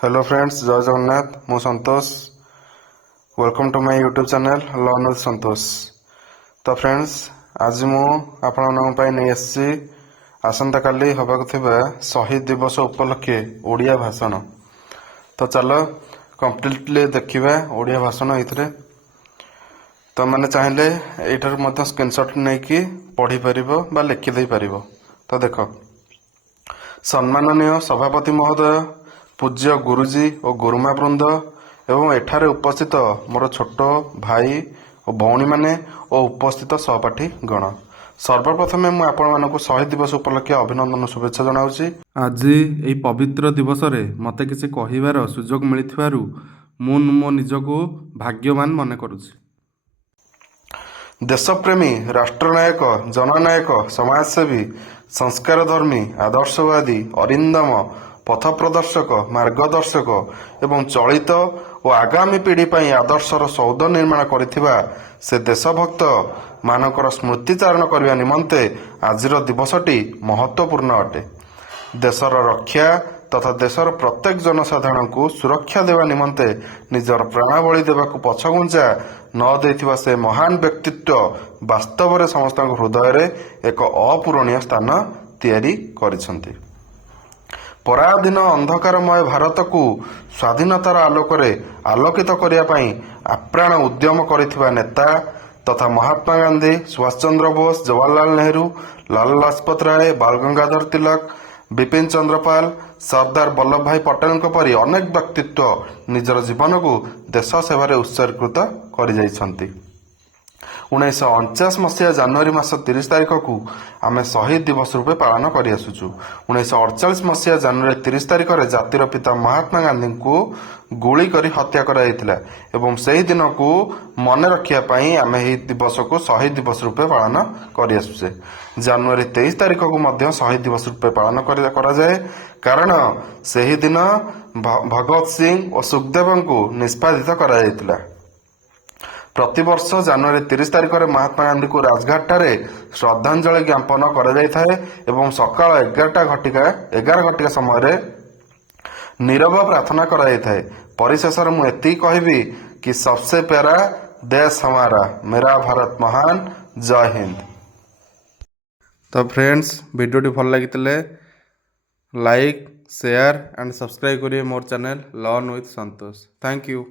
Hello friends, Jai Jagannath. मु Santosh. Welcome to my YouTube channel learn with Santosh. तो friends, आज मु नहीं आसी आसंता काली हबाक थिबा शहीद दिवस उपलक्षे ओडिया भाषण। तो चलो कंप्लीटली देखिबा ओडिया भाषण। इथरे तो मैंने चाहिए एठार मध्य स्क्रीनशॉट नहीं कि पढ़ी परिबो बा लिखि देई परिबो। तो देखो, सम्माननीय सभापति महोदय, पूज्य गुरुजी और गुरुमा वृंद एवं एठारे उपस्थित मोर छोट भाई और भौणी माने और उपस्थित सहपाठी गण, सर्वप्रथमे मु आपण मानकु शहीद दिवस उपलक्षे अभिनंदन शुभेच्छा जनाउछि। आज एई पवित्र दिवस रे मते किछि कहिबार सुजोग मिलिथिबारु मु मो निजको भाग्यवान मने करूछि। देशप्रेमी, राष्ट्रनायक, जननायक, समाजसेवी, संस्कारधर्मी, आदर्शवादी, अरिंदम, पथ प्रदर्शक, मार्गदर्शक एवं चलित और आगामी पीढ़ी पर आदर्शर सौध निर्माण करिथिबा से देशभक्त मानकर स्मृतिचारण करने निमंते आजिर दिवसटी महत्वपूर्ण अटे। देशर रक्षा तथा देशर प्रत्येक जनसाधारण को सुरक्षा देवा निमंते निजर प्राणबली देवाक पछघुंचा न देथिबा से महान व्यक्तित्व वास्तव में समस्त हृदय रे एक अपूरणीय स्थान तैयारी करिसंती। पराधीन अंधकारमय भारत को स्वाधीनतार आलोकरे आलोकित करिया पई आप्राण उद्यम करिथिबा नेता तथा महात्मा गांधी, सुभाष चंद्र बोस, जवाहरलाल नेहरू, लाला लाजपत राय, बाल गंगाधर तिलक, बिपिन चंद्रपाल, सरदार वल्लभ भाई पटेल परी अनेक व्यक्तित्व निजर जीवन को देश सेवार उत्सर्गित कर जाइछंती। 1949 मसीहा जनवरी मास 30 तारिख को आम शहीद दिवस रूपे पालन कर आसुचु। 1948 मसीहा जनवरी 30 तारिख में जातिर पिता महात्मा गांधी को गुली करी हत्या कराइथिला एवं सही दिन को मन रखापी आम यह दिवस को शहीद दिवस रूपे पालन कर आसुचे। जनवरी 23 तारिख को मध्य शहीद दिवस रूपे पालन करा जाए, कारण सही दिन भगत सिंह और सुखदेव को निष्पादित कराइथिला। प्रतिवर्ष जनवरी 30 तारिख में महात्मा गांधी को राजघाट ठारे श्रद्धांजलि ज्ञापन कर सकाल 11 घटिका समय नीरव प्रार्थना कराई। परिशेष में मुझे कहबी कि सबसे प्यारा देश हमारा, मेरा भारत महान, जय हिंद। तो फ्रेंड्स, वीडियो भल लगी लाइक, शेयर एंड सब्सक्राइब करिए more channel learn with Santosh. Thank you.